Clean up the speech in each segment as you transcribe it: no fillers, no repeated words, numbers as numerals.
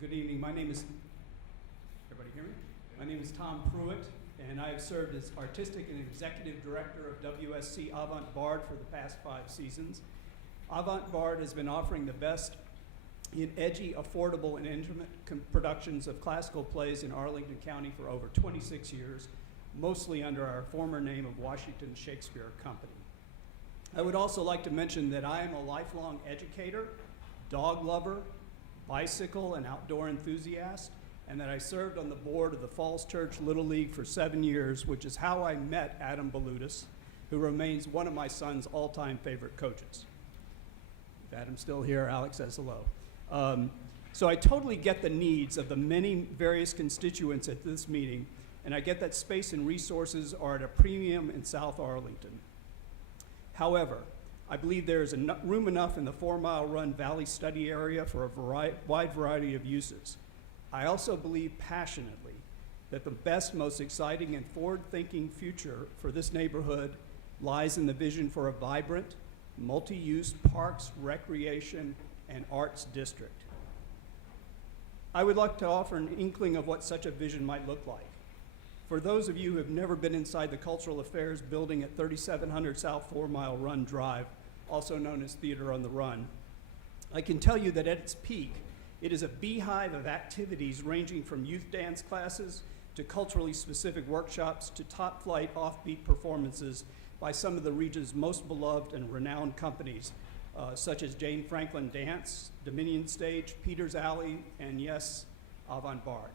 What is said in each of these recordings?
Good evening. Everybody hear me? My name is Tom Pruitt, and I have served as Artistic and Executive Director of WSC Avant-Garde for the past 5 seasons. Avant-Garde has been offering the best in edgy, affordable, and intimate productions of classical plays in Arlington County for over 26 years, mostly under our former name of Washington Shakespeare Company. I would also like to mention that I am a lifelong educator, dog lover, bicycle and outdoor enthusiast, and that I served on the board of the Falls Church Little League for 7 years, which is how I met Adam Balutis, who remains one of my son's all-time favorite coaches. If Adam's still here, Alex says hello. So I totally get the needs of the many various constituents at this meeting, and I get that space and resources are at a premium in South Arlington. However, I believe there is room enough in the 4 Mile Run Valley study area for a wide variety of uses. I also believe passionately that the best, most exciting, and forward-thinking future for this neighborhood lies in the vision for a vibrant, multi-use parks, recreation, and arts district. I would like to offer an inkling of what such a vision might look like. For those of you who have never been inside the Cultural Affairs building at 3700 South 4 Mile Run Drive, also known as Theater on the Run, I can tell you that at its peak, it is a beehive of activities ranging from youth dance classes to culturally specific workshops to top-flight offbeat performances by some of the region's most beloved and renowned companies, such as Jane Franklin Dance, Dominion Stage, Peter's Alley, and yes, Avant-Garde.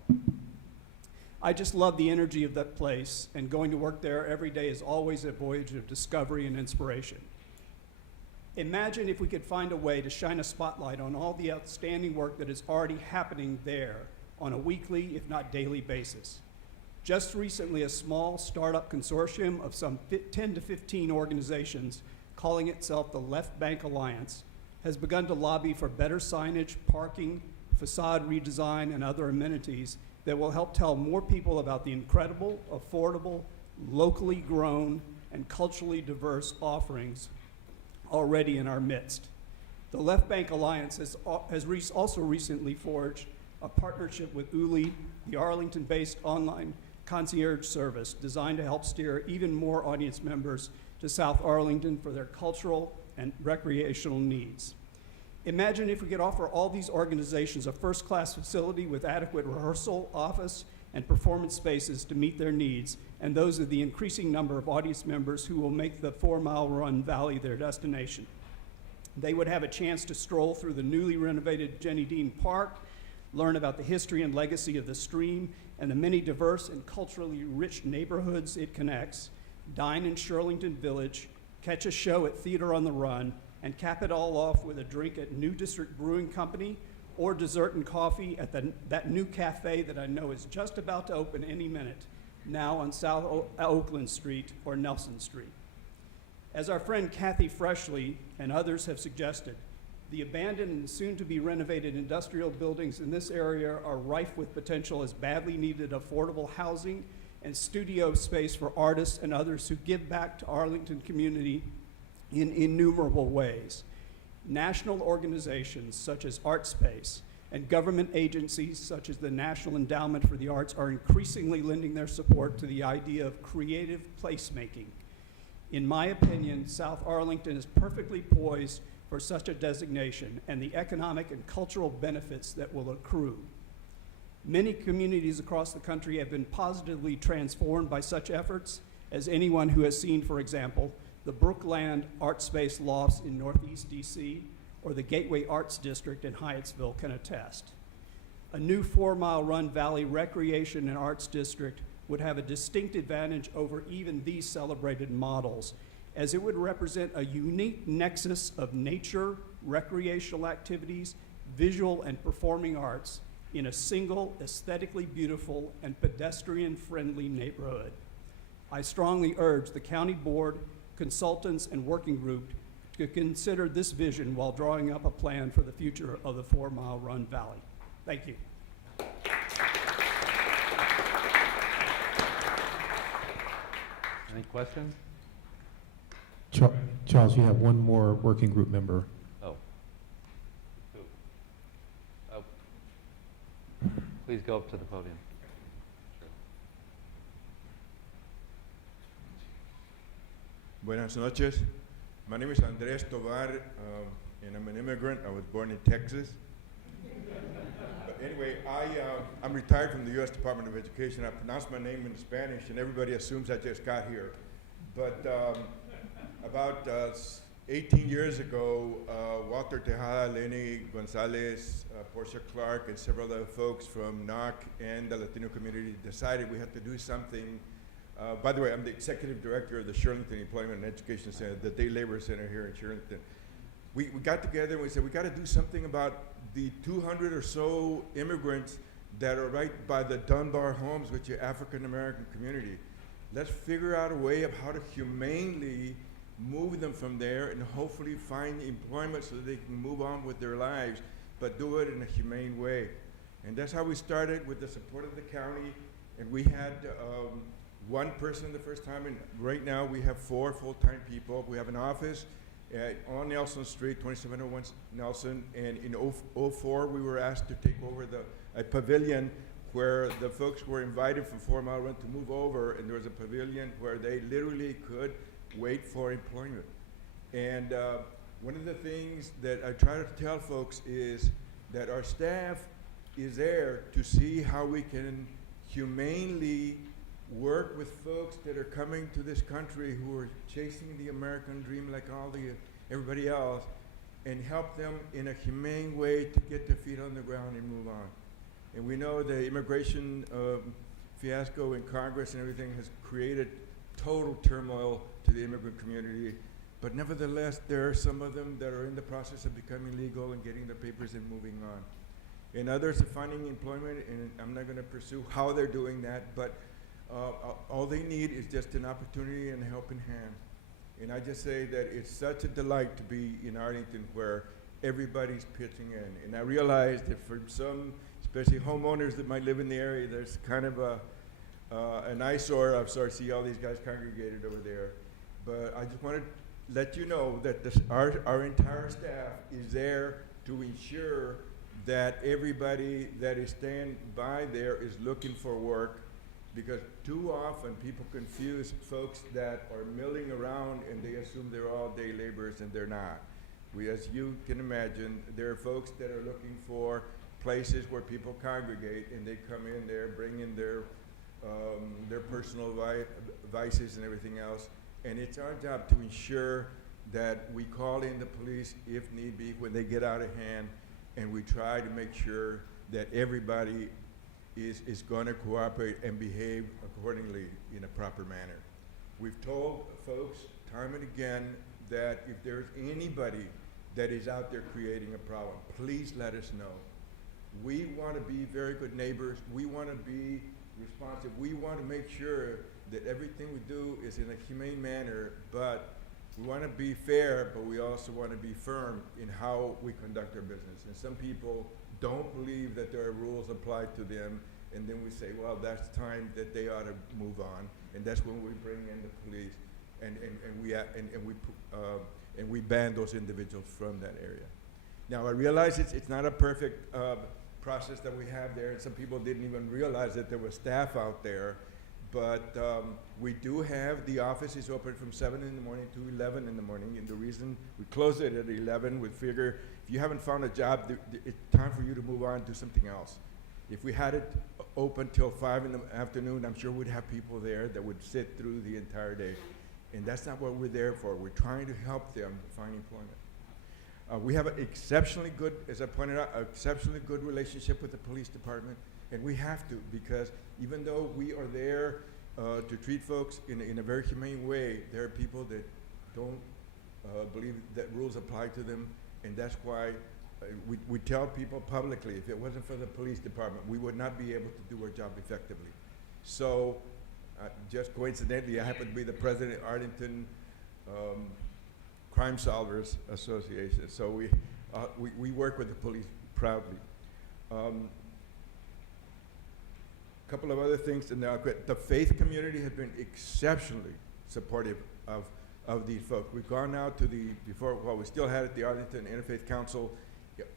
I just love the energy of that place, and going to work there every day is always a voyage of discovery and inspiration. Imagine if we could find a way to shine a spotlight on all the outstanding work that is already happening there on a weekly, if not daily basis. Just recently, a small startup consortium of some 10 to 15 organizations calling itself the Left Bank Alliance has begun to lobby for better signage, parking, facade redesign, and other amenities that will help tell more people about the incredible, affordable, locally grown, and culturally diverse offerings already in our midst. The Left Bank Alliance has also recently forged a partnership with Uli, the Arlington-based online concierge service designed to help steer even more audience members to South Arlington for their cultural and recreational needs. Imagine if we could offer all these organizations a first-class facility with adequate rehearsal, office, and performance spaces to meet their needs, and those of the increasing number of audience members who will make the 4 Mile Run Valley their destination. They would have a chance to stroll through the newly renovated Jenny Dean Park, learn about the history and legacy of the stream and the many diverse and culturally rich neighborhoods it connects, dine in Shirlington Village, catch a show at Theater on the Run, and cap it all off with a drink at New District Brewing Company or dessert and coffee at that new cafe that I know is just about to open any minute, now on South Oakland Street or Nelson Street. As our friend Kathy Freshley and others have suggested, the abandoned and soon-to-be renovated industrial buildings in this area are rife with potential as badly needed affordable housing and studio space for artists and others who give back to Arlington community in innumerable ways. National organizations such as ArtSpace and government agencies such as the National Endowment for the Arts are increasingly lending their support to the idea of creative placemaking. In my opinion, South Arlington is perfectly poised for such a designation and the economic and cultural benefits that will accrue. Many communities across the country have been positively transformed by such efforts, as anyone who has seen, for example, the Brookland Art Space Lofts in Northeast DC or the Gateway Arts District in Hyattsville can attest. A new 4 Mile Run Valley Recreation and Arts District would have a distinct advantage over even these celebrated models, as it would represent a unique nexus of nature, recreational activities, visual and performing arts in a single aesthetically beautiful and pedestrian-friendly neighborhood. I strongly urge the county board, consultants, and working group to consider this vision while drawing up a plan for the future of the 4 Mile Run Valley. Thank you. Any questions? Charles, you have one more working group member. Oh. Who? Oh. Please go up to the podium. Buenas noches. My name is Andres Tovar, and I'm an immigrant. I was born in Texas. But anyway, I'm retired from the U.S. Department of Education. I pronounce my name in Spanish, and everybody assumes I just got here. But about 18 years ago, Walter Tejada, Lenny Gonzalez, Portia Clark, and several other folks from NOC and the Latino community decided we had to do something. By the way, I'm the executive director of the Shirlington Employment and Education Center, the day labor center here in Shirlington. We got together and we said, we got to do something about the 200 or so immigrants that are right by the Dunbar homes with your African-American community. Let's figure out a way of how to humanely move them from there and hopefully find employment so that they can move on with their lives, but do it in a humane way. And that's how we started, with the support of the county. And we had one person the first time, and right now we have 4 full-time people. We have an office on Nelson Street, 2701 Nelson, and in 04 we were asked to take over a pavilion where the folks were invited from 4 Mile Run to move over, and there was a pavilion where they literally could wait for employment. And one of the things that I try to tell folks is that our staff is there to see how we can humanely work with folks that are coming to this country who are chasing the American dream like everybody else, and help them in a humane way to get their feet on the ground and move on. And we know the immigration fiasco in Congress and everything has created total turmoil to the immigrant community, but nevertheless there are some of them that are in the process of becoming legal and getting their papers and moving on. And others are finding employment, and I'm not going to pursue how they're doing that, but all they need is just an opportunity and a helping hand. And I just say that it's such a delight to be in Arlington where everybody's pitching in. And I realize that for some, especially homeowners that might live in the area, there's kind of an eyesore of sort of see all these guys congregated over there. But I just want to let you know that our entire staff is there to ensure that everybody that is staying by there is looking for work, because too often people confuse folks that are milling around and they assume they're all day laborers, and they're not. As you can imagine, there are folks that are looking for places where people congregate, and they come in there, bring in their personal vices and everything else. And it's our job to ensure that we call in the police if need be when they get out of hand, and we try to make sure that everybody is going to cooperate and behave accordingly in a proper manner. We've told folks time and again that if there's anybody that is out there creating a problem, please let us know. We want to be very good neighbors. We want to be responsive. We want to make sure that everything we do is in a humane manner, but we want to be fair, but we also want to be firm in how we conduct our business. And some people don't believe that there are rules applied to them, and then we say, well, that's time that they ought to move on, and that's when we bring in the police, and we ban those individuals from that area. Now, I realize it's not a perfect process that we have there, and some people didn't even realize that there was staff out there, but we do have, the office is open from 7 in the morning to 11 in the morning, and the reason we close it at 11, we figure if you haven't found a job, it's time for you to move on and do something else. If we had it open till 5 in the afternoon, I'm sure we'd have people there that would sit through the entire day. And that's not what we're there for. We're trying to help them find employment. We have an exceptionally good, as I pointed out, exceptionally good relationship with the police department. And we have to, because even though we are there to treat folks in a very humane way, there are people that don't believe that rules apply to them. And that's why we tell people publicly, if it wasn't for the police department, we would not be able to do our job effectively. So just coincidentally, I happen to be the president of Arlington Crime Solvers Association. So we work with the police proudly. Couple of other things to know. The faith community has been exceptionally supportive of these folks. We've gone out to we still had it, the Arlington Interfaith Council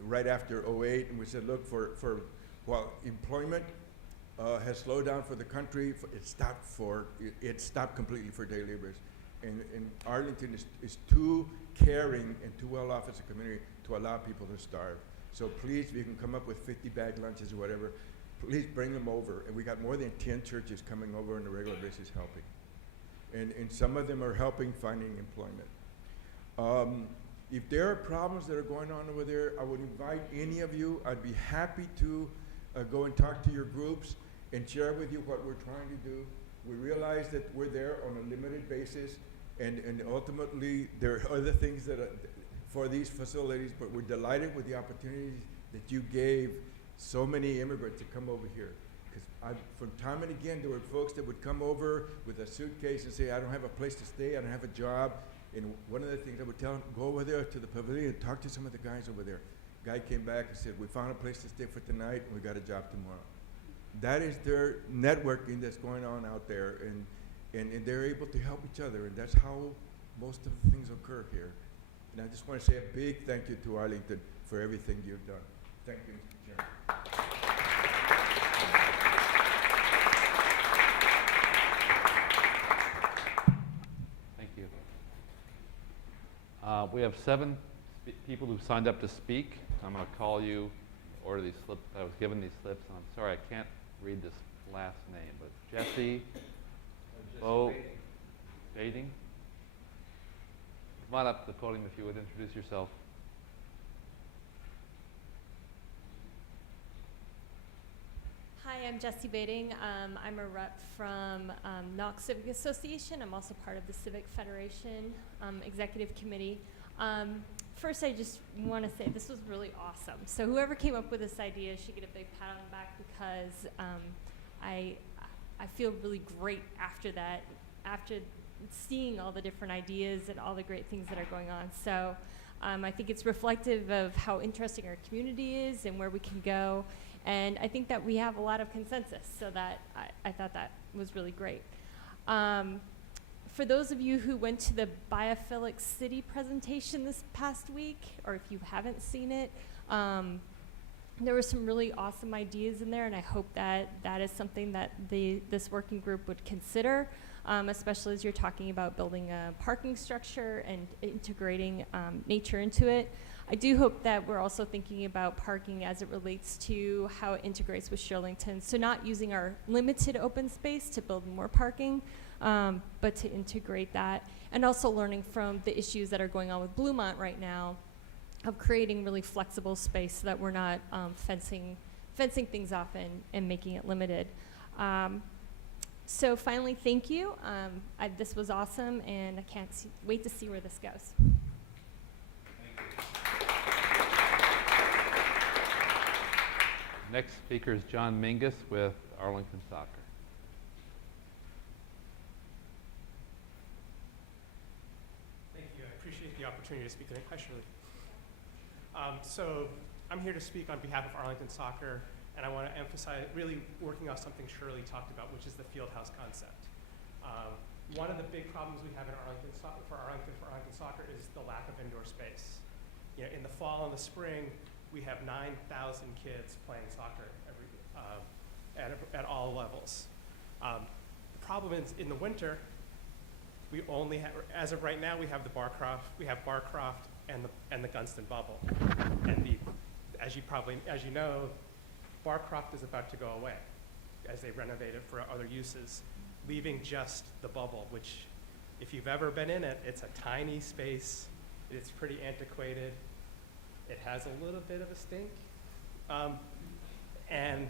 right after 08, and we said, look, for while employment has slowed down for the country, it stopped completely for day laborers. And Arlington is too caring and too well off as a community to allow people to starve. So please, if you can come up with 50-bag lunches or whatever, please bring them over. And we got more than 10 churches coming over on a regular basis helping. And some of them are helping finding employment. If there are problems that are going on over there, I would invite any of you. I'd be happy to go and talk to your groups and share with you what we're trying to do. We realize that we're there on a limited basis, and ultimately there are other things that are for these facilities, but we're delighted with the opportunities that you gave so many immigrants to come over here. Because from time and again, there were folks that would come over with a suitcase and say, I don't have a place to stay, I don't have a job. And one of the things I would tell them, go over there to the pavilion and talk to some of the guys over there. Guy came back and said, we found a place to stay for tonight, and we got a job tomorrow. That is their networking that's going on out there, and they're able to help each other, and that's how most of the things occur here. And I just want to say a big thank you to Arlington for everything you've done. Thank you, Mr. Chairman. Thank you. We have 7 people who signed up to speak. I'm going to call you, order these slips. I was given these slips, and I'm sorry I can't read this last name, but Jesse Bading. Come on up to the podium if you would introduce yourself. Hi, I'm Jessie Bading. I'm a rep from Knox Civic Association. I'm also part of the Civic Federation Executive Committee. First, I just want to say this was really awesome. So whoever came up with this idea should get a big pat on the back, because I feel really great after that, after seeing all the different ideas and all the great things that are going on. So I think it's reflective of how interesting our community is and where we can go. And I think that we have a lot of consensus, so that I thought that was really great. For those of you who went to the Biophilic City presentation this past week, or if you haven't seen it, there were some really awesome ideas in there, and I hope that that is something that this working group would consider, especially as you're talking about building a parking structure and integrating nature into it. I do hope that we're also thinking about parking as it relates to how it integrates with Shirlington. So not using our limited open space to build more parking, but to integrate that. And also learning from the issues that are going on with Bluemont right now of creating really flexible space so that we're not fencing things off and making it limited. So finally, thank you. This was awesome, and I can't wait to see where this goes. Next speaker is John Mingus with Arlington Soccer. Thank you. I appreciate the opportunity to speak today. Hi, Shirley. So I'm here to speak on behalf of Arlington Soccer, and I want to emphasize really working off something Shirley talked about, which is the field house concept. One of the big problems we have in Arlington Soccer is the lack of indoor space. You know, in the fall and the spring, we have 9,000 kids playing soccer at all levels. The problem is in the winter, we only have, as of right now, we have Barcroft and the Gunston bubble. And as you know, Barcroft is about to go away as they renovate it for other uses, leaving just the bubble, which if you've ever been in it, it's a tiny space. It's pretty antiquated. It has a little bit of a stink, and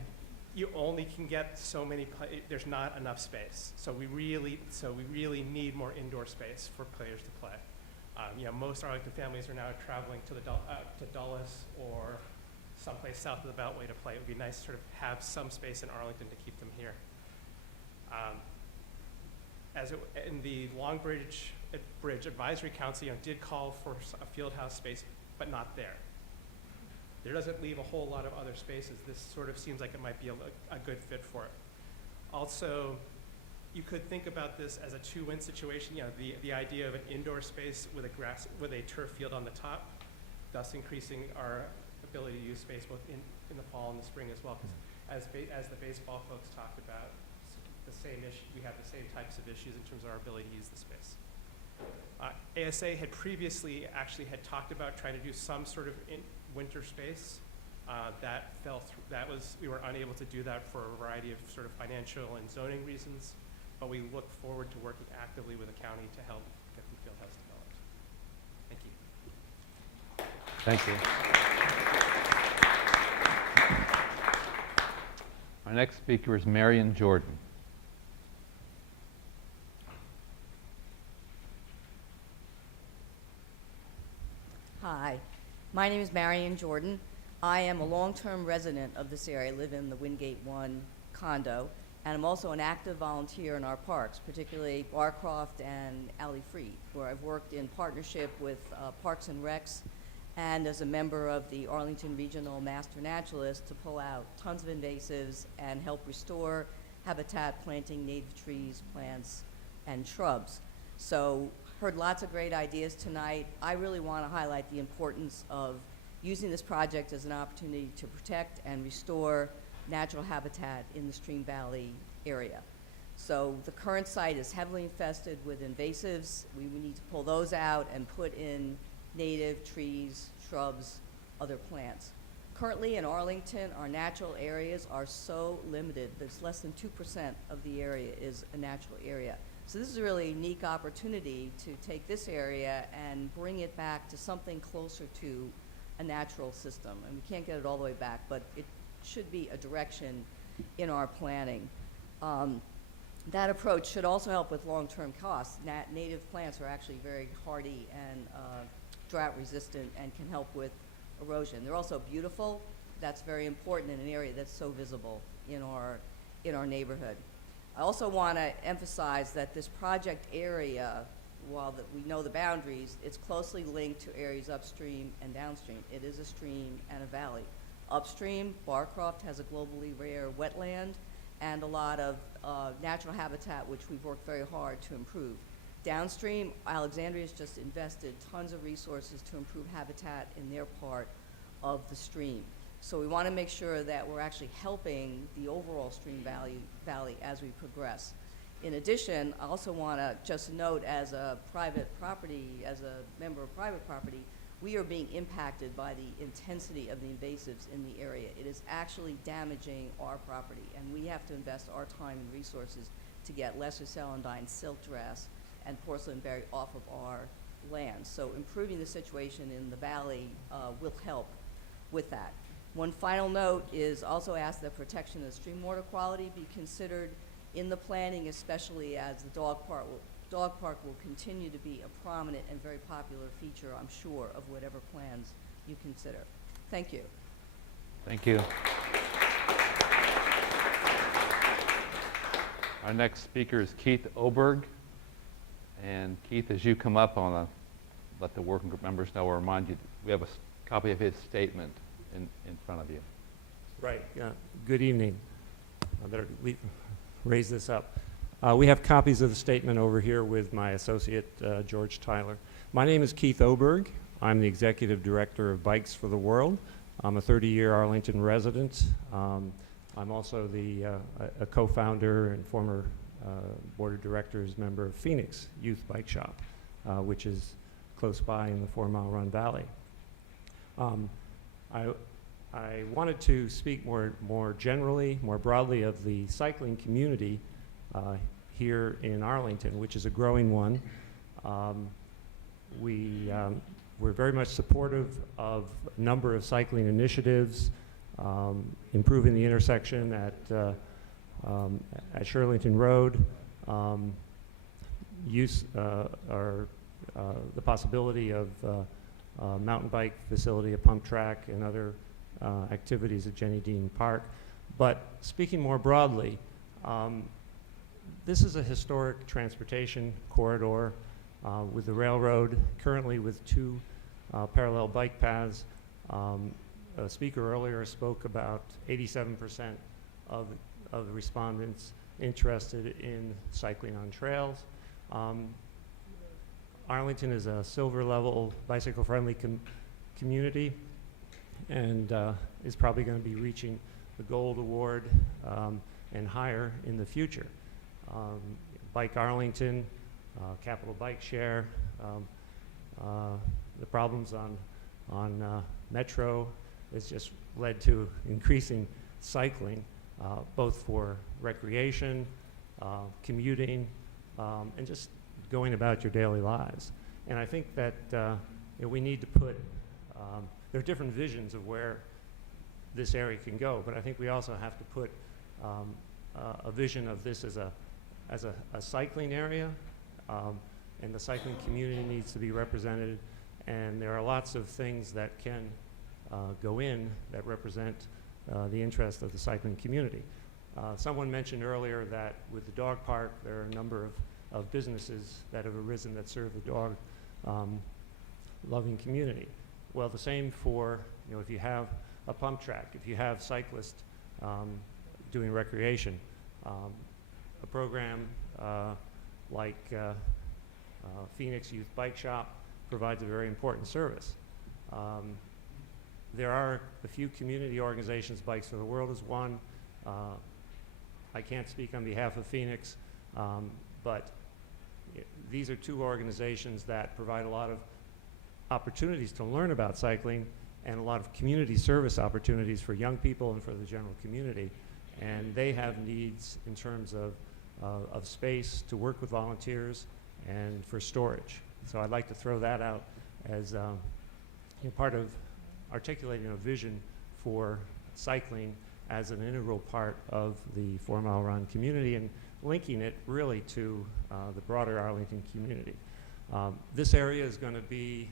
you only can get so many. There's not enough space, so we really need more indoor space for players to play. You know, most Arlington families are now traveling to Dulles or someplace south of the Beltway to play. It would be nice to sort of have some space in Arlington to keep them here. In the Long Bridge Advisory Council, did call for a field house space, but not there. There doesn't leave a whole lot of other spaces. This sort of seems like it might be a good fit for it. Also, you could think about this as a two-win situation. You know, the idea of an indoor space with a turf field on the top, thus increasing our ability to use space both in the fall and the spring as well, because as the baseball folks talked about, the same issue, we have the same types of issues in terms of our ability to use the space. ASA had previously actually had talked about trying to do some sort of winter space. That fell through. We were unable to do that for a variety of sort of financial and zoning reasons, but we look forward to working actively with the county to help get the field house developed. Thank you. Thank you. Our next speaker is Marion Jordan. Hi, my name is Marion Jordan. I am a long-term resident of this area. I live in the Wingate 1 condo, and I'm also an active volunteer in our parks, particularly Barcroft and Alley Free, where I've worked in partnership with Parks and Recs and as a member of the Arlington Regional Master Naturalist to pull out tons of invasives and help restore habitat, planting native trees, plants, and shrubs. So, heard lots of great ideas tonight. I really want to highlight the importance of using this project as an opportunity to protect and restore natural habitat in the Stream Valley area. So the current site is heavily infested with invasives. We need to pull those out and put in native trees, shrubs, other plants. Currently in Arlington, our natural areas are so limited. There's less than 2% of the area is a natural area. So this is a really unique opportunity to take this area and bring it back to something closer to a natural system. And we can't get it all the way back, but it should be a direction in our planning. That approach should also help with long-term costs. Native plants are actually very hardy and drought resistant and can help with erosion. They're also beautiful. That's very important in an area that's so visible in our neighborhood. I also want to emphasize that this project area, while we know the boundaries, it's closely linked to areas upstream and downstream. It is a stream and a valley. Upstream, Barcroft has a globally rare wetland and a lot of natural habitat, which we've worked very hard to improve. Downstream, Alexandria's just invested tons of resources to improve habitat in their part of the stream. So we want to make sure that we're actually helping the overall Stream Valley as we progress. In addition, I also want to just note as a private property, as a member of private property, we are being impacted by the intensity of the invasives in the area. It is actually damaging our property, and we have to invest our time and resources to get lesser celandine, siltgrass, and porcelainberry off of our land. So improving the situation in the valley will help with that. One final note is also ask that protection of stream water quality be considered in the planning, especially as the dog park will continue to be a prominent and very popular feature, I'm sure, of whatever plans you consider. Thank you. Thank you. Our next speaker is Keith Oberg. And Keith, as you come up, I want to let the working group members know or remind you, we have a copy of his statement in front of you. Right. Good evening. I better raise this up. We have copies of the statement over here with my associate, George Tyler. My name is Keith Oberg. I'm the executive director of Bikes for the World. I'm a 30-year Arlington resident. I'm also a co-founder and former board of directors member of Phoenix Youth Bike Shop, which is close by in the 4 Mile Run Valley. I wanted to speak more generally, more broadly of the cycling community here in Arlington, which is a growing one. We're very much supportive of a number of cycling initiatives, improving the intersection at Shirlington Road, the possibility of mountain bike facility, a pump track, and other activities at Jenny Dean Park. But speaking more broadly, this is a historic transportation corridor with the railroad, currently with 2 parallel bike paths. A speaker earlier spoke about 87% of the respondents interested in cycling on trails. Arlington is a silver level bicycle-friendly community, and is probably going to be reaching the gold award and higher in the future. Bike Arlington, Capital Bike Share, the problems on Metro has just led to increasing cycling, both for recreation, commuting, and just going about your daily lives. And I think that we need to put, there are different visions of where this area can go, but I think we also have to put a vision of this as a cycling area, and the cycling community needs to be represented, and there are lots of things that can go in that represent the interest of the cycling community. Someone mentioned earlier that with the dog park, there are a number of businesses that have arisen that serve the dog loving community. Well, the same for, if you have a pump track, if you have cyclists doing recreation, a program like Phoenix Youth Bike Shop provides a very important service. There are a few community organizations, Bikes for the World is one. I can't speak on behalf of Phoenix, but these are two organizations that provide a lot of opportunities to learn about cycling and a lot of community service opportunities for young people and for the general community. And they have needs in terms of space to work with volunteers and for storage. So I'd like to throw that out as part of articulating a vision for cycling as an integral part of the 4 Mile Run community and linking it really to the broader Arlington community. This area is going to be,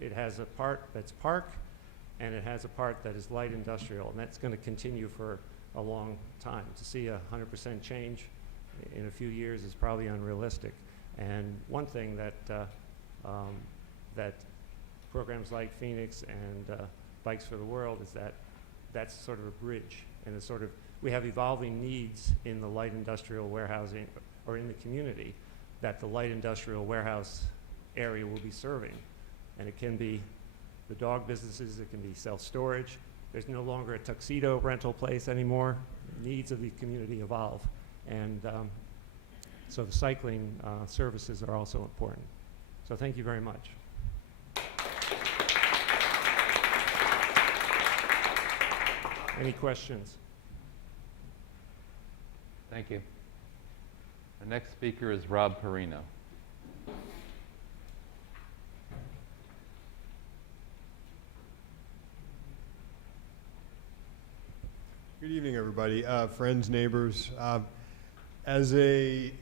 it has a part that's park and it has a part that is light industrial, and that's going to continue for a long time. To see 100% change in a few years is probably unrealistic. And one thing that that programs like Phoenix and Bikes for the World is that that's sort of a bridge, and it's sort of, we have evolving needs in the light industrial warehousing or in the community that the light industrial warehouse area will be serving. And it can be the dog businesses, it can be self-storage. There's no longer a tuxedo rental place anymore. The needs of the community evolve. And so the cycling services are also important. So thank you very much. Any questions? Thank you. The next speaker is Rob Perino. Good evening, everybody, friends, neighbors. As a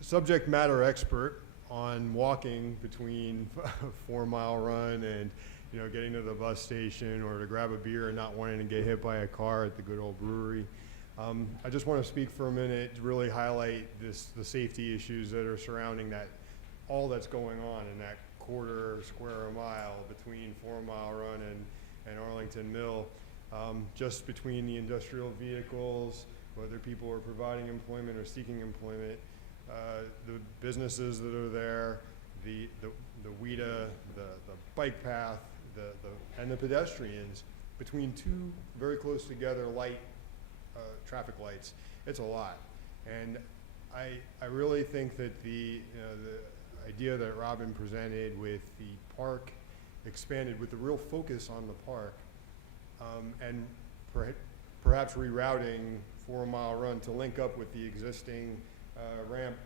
subject matter expert on walking between 4 Mile Run and getting to the bus station or to grab a beer and not wanting to get hit by a car at the good old brewery, I just want to speak for a minute to really highlight the safety issues that are surrounding all that's going on in that quarter square mile between 4 Mile Run and Arlington Mill. Just between the industrial vehicles, whether people are providing employment or seeking employment, the businesses that are there, the WIDA, the bike path, and the pedestrians, between two very close together traffic lights, it's a lot. And I really think that the idea that Robin presented with the park expanded with the real focus on the park, and perhaps rerouting 4 Mile Run to link up with the existing ramp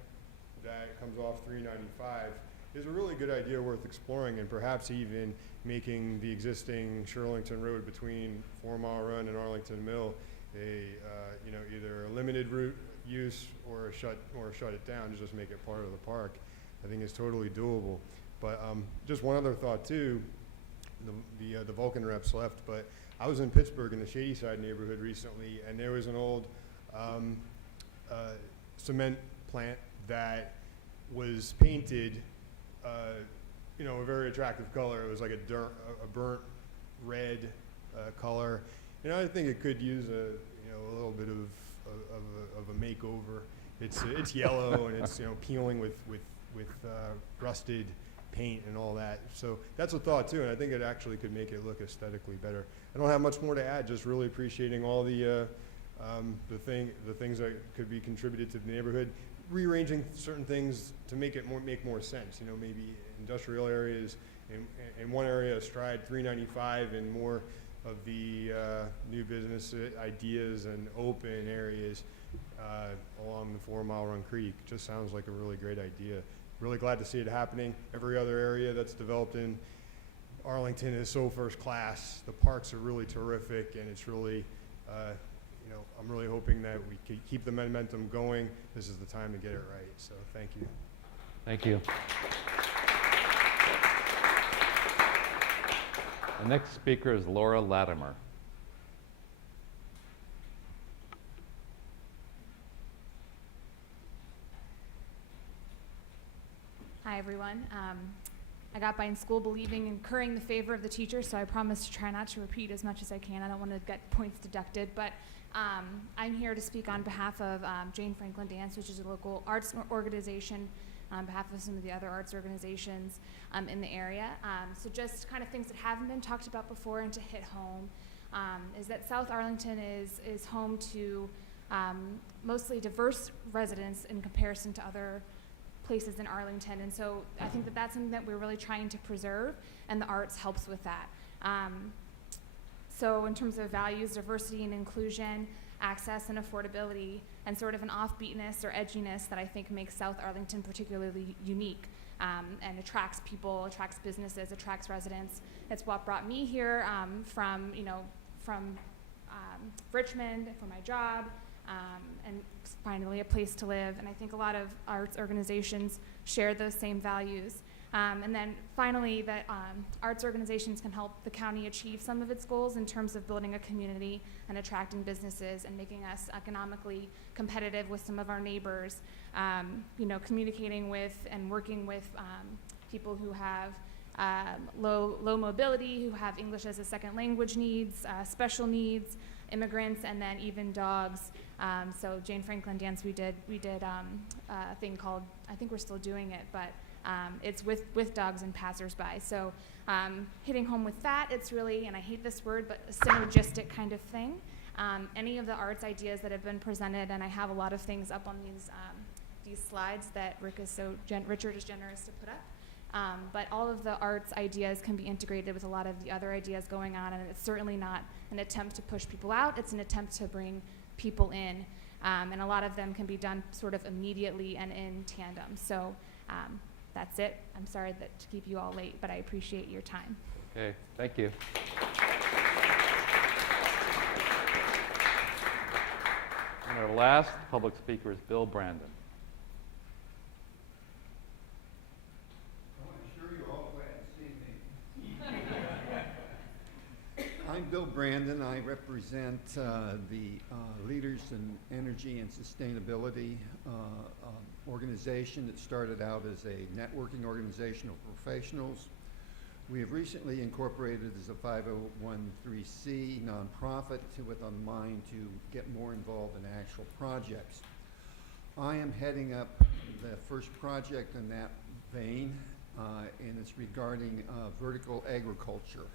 that comes off 395 is a really good idea worth exploring, and perhaps even making the existing Shirlington Road between 4 Mile Run and Arlington Mill either a limited route use or shut it down to just make it part of the park. I think it's totally doable. But just one other thought too, the Vulcan reps left, but I was in Pittsburgh in the Shadyside neighborhood recently, and there was an old cement plant that was painted a very attractive color. It was like a burnt red color. I think it could use a little bit of a makeover. It's yellow and it's peeling with rusted paint and all that. So that's a thought too, and I think it actually could make it look aesthetically better. I don't have much more to add, just really appreciating all the things that could be contributed to the neighborhood, rearranging certain things to make it make more sense. You know, maybe industrial areas, in one area, Stride 395, and more of the new business ideas and open areas along the 4 Mile Run Creek. Just sounds like a really great idea. Really glad to see it happening. Every other area that's developed in Arlington is so first class. The parks are really terrific, and it's really, you know, I'm really hoping that we can keep the momentum going. This is the time to get it right. So thank you. Thank you. The next speaker is Laura Latimer. Hi, everyone. I got by in school believing in currying the favor of the teacher, so I promise to try not to repeat as much as I can. I don't want to get points deducted, but I'm here to speak on behalf of Jane Franklin Dance, which is a local arts organization, on behalf of some of the other arts organizations in the area. So just kind of things that haven't been talked about before and to hit home is that South Arlington is home to mostly diverse residents in comparison to other places in Arlington, and so I think that that's something that we're really trying to preserve, and the arts helps with that. So in terms of values, diversity and inclusion, access and affordability, and sort of an offbeatness or edginess that I think makes South Arlington particularly unique and attracts people, attracts businesses, attracts residents. It's what brought me here from Richmond for my job, and finally a place to live. And I think a lot of arts organizations share those same values. And then finally, that arts organizations can help the county achieve some of its goals in terms of building a community and attracting businesses and making us economically competitive with some of our neighbors. You know, communicating with and working with people who have low mobility, who have English as a second language needs, special needs, immigrants, and then even dogs. So Jane Franklin Dance, we did a thing called, I think we're still doing it, but it's with dogs and passersby. So hitting home with that, it's really, and I hate this word, but a synergistic kind of thing. Any of the arts ideas that have been presented, and I have a lot of things up on these slides that Richard is generous to put up. But all of the arts ideas can be integrated with a lot of the other ideas going on, and it's certainly not an attempt to push people out, it's an attempt to bring people in. And a lot of them can be done sort of immediately and in tandem. So that's it. I'm sorry to keep you all late, but I appreciate your time. Okay, thank you. And our last public speaker is Bill Brandon. I'm Bill Brandon. I represent the Leaders in Energy and Sustainability organization that started out as a networking organization of professionals. We have recently incorporated as a 501(c) nonprofit with a mind to get more involved in actual projects. I am heading up the first project in that vein, and it's regarding vertical agriculture.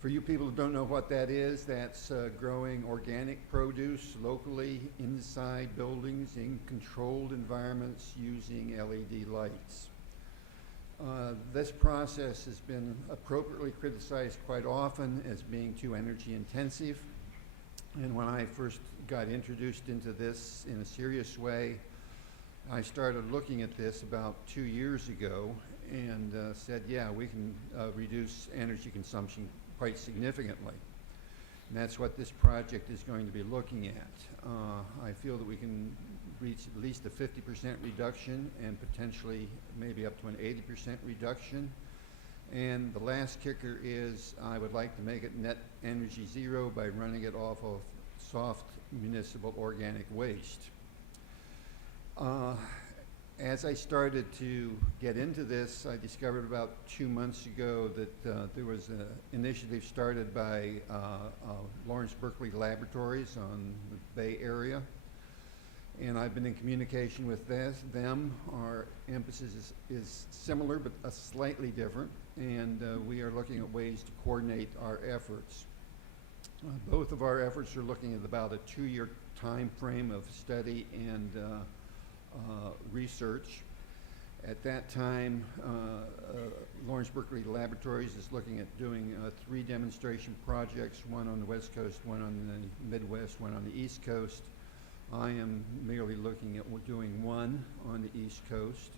For you people who don't know what that is, that's growing organic produce locally inside buildings in controlled environments using LED lights. This process has been appropriately criticized quite often as being too energy intensive. And when I first got introduced into this in a serious way, I started looking at this about 2 years ago and said, yeah, we can reduce energy consumption quite significantly. And that's what this project is going to be looking at. I feel that we can reach at least a 50% reduction and potentially maybe up to an 80% reduction. And the last kicker is I would like to make it net energy zero by running it off of soft municipal organic waste. As I started to get into this, I discovered about 2 months ago that there was an initiative started by Lawrence Berkeley Laboratories on the Bay Area. And I've been in communication with them. Our emphasis is similar, but slightly different. And we are looking at ways to coordinate our efforts. Both of our efforts are looking at about a 2-year time frame of study and research. At that time, Lawrence Berkeley Laboratories is looking at doing 3 demonstration projects, one on the West Coast, one on the Midwest, one on the East Coast. I am merely looking at doing one on the East Coast.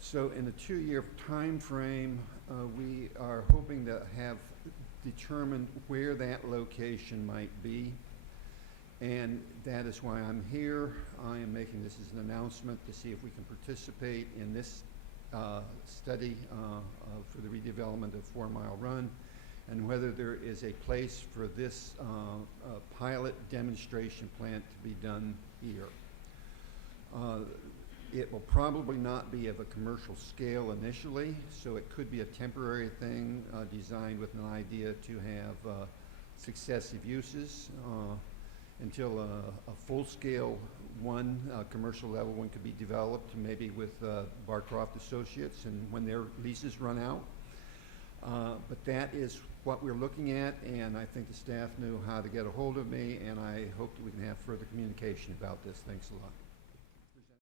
So in a 2-year time frame, we are hoping to have determined where that location might be. And that is why I'm here. I am making this as an announcement to see if we can participate in this study for the redevelopment of 4 Mile Run, and whether there is a place for this pilot demonstration plant to be done here. It will probably not be of a commercial scale initially, so it could be a temporary thing designed with an idea to have successive uses until a full-scale one, commercial level one could be developed, maybe with Barcroft Associates, and when their leases run out. But that is what we're looking at, and I think the staff knew how to get a hold of me, and I hope that we can have further communication about this. Thanks a lot.